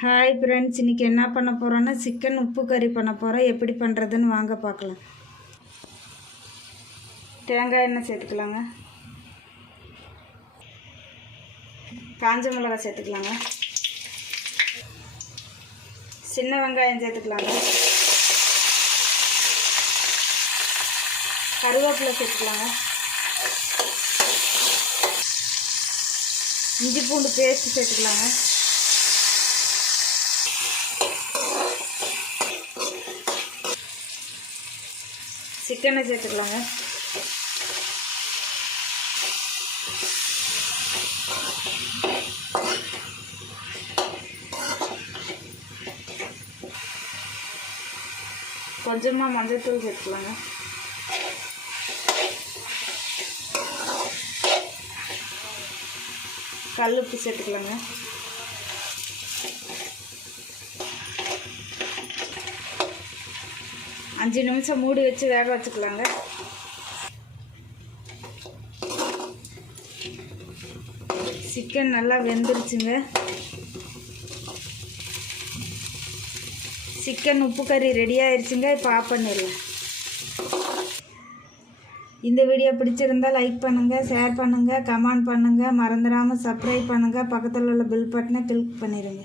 Hi friends, இன்றைக்கி என்ன பண்ண போகிறோன்னா சிக்கன் உப்பு கறி பண்ண போகிறோம். எப்படி பண்ணுறதுன்னு வாங்க பார்க்கலாம். தேங்காய் எண்ணெய் சேர்த்துக்கலாங்க, காஞ்ச மிளகாய் சேர்த்துக்கலாங்க, சின்ன வெங்காயம் சேர்த்துக்கலாங்க, கருவேப்பிலை சேர்த்துக்கலாங்க, இஞ்சி பூண்டு பேஸ்ட்டு சேர்த்துக்கலாங்க, சிக்கனை சேர்த்துக்கலாங்க, கொஞ்சமாக மஞ்சள்தூள் சேர்த்துக்கலாங்க, கல் உப்பு சேர்த்துக்கலாங்க, அஞ்சு நிமிஷம் மூடி வச்சு வேக வச்சுக்கலாங்க. சிக்கன் நல்லா வெந்துருச்சுங்க. சிக்கன் உப்பு கறி ரெடி ஆயிடுச்சுங்க. இப்போ ஆஃப் பண்ணிடலாம். இந்த வீடியோ பிடிச்சிருந்தால் லைக் பண்ணுங்கள், ஷேர் பண்ணுங்கள், கமெண்ட் பண்ணுங்கள், மறந்துடாமல் சப்ஸ்கிரைப் பண்ணுங்கள், பக்கத்தில் உள்ள பெல் பட்டனை கிளிக் பண்ணிடுங்க.